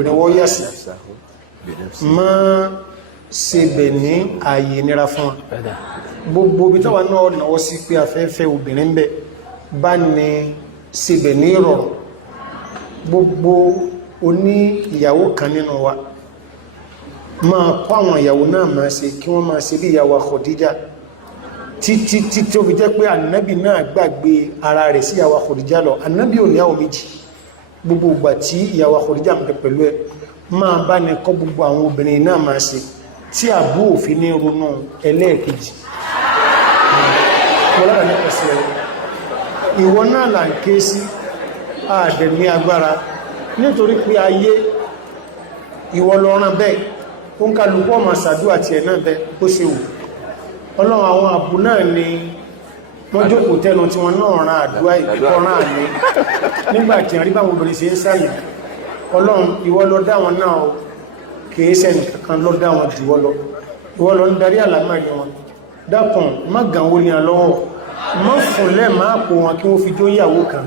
obìnrin wọ́n yà sí má ṣe bẹ̀ ní ààyè nira fún wọn gbogbo bí táwa náà náwọ́ sí pé afẹ́fẹ́ obìnrin bẹ̀ bá ní ṣe bẹ̀ ní ìrọ̀rùn gbogbo oní ìyàwó kan nínú wa máa kọ́ àwọn ìyàwó náà máa ṣe kí wọ́n máa ṣe bí ìyàwó Khadija títí tí ó fi jẹ́ pé ànábì náà gbàgbé ara rẹ̀ sí ìyàwó Khadija lọ ànábì ò níyàwó méjì gbogbo ìgbà tí ìyàwó Khadija ń bẹ pẹ̀lú ẹ máa bá ní kọ́ gbogbo àwọn obìnrin náà máa ṣe tí àbú òfin ní ronú ẹlẹ́ẹ̀kejì ìwọ náà là ń ké sí ààdẹ̀ ní agbára nítorí pé ayé ìwọ lọ rán bẹ́ẹ̀ ó ń kálukú ọmọ sàdúwà tí ẹ̀ náà bẹ́ ó ṣe wù ọlọ́run àwọn àbú náà ni wọ́n jókòó tẹ́nu tí wọ́n náà rán àdúwà ìkọ́rán àní nígbàtí àrí báwọn obìnrin ṣe ń sáyà ọlọ́run ìwọ ló dá wọn náà kìí sẹ́ni kankan ló dá wọn jù ìwọ ló ń darí àlámàrí wọn dákùn má gànwó ní alọ́wọ́ má fúnlẹ̀ máa kó wọn kí wọ́n fi jó ìyàwó kan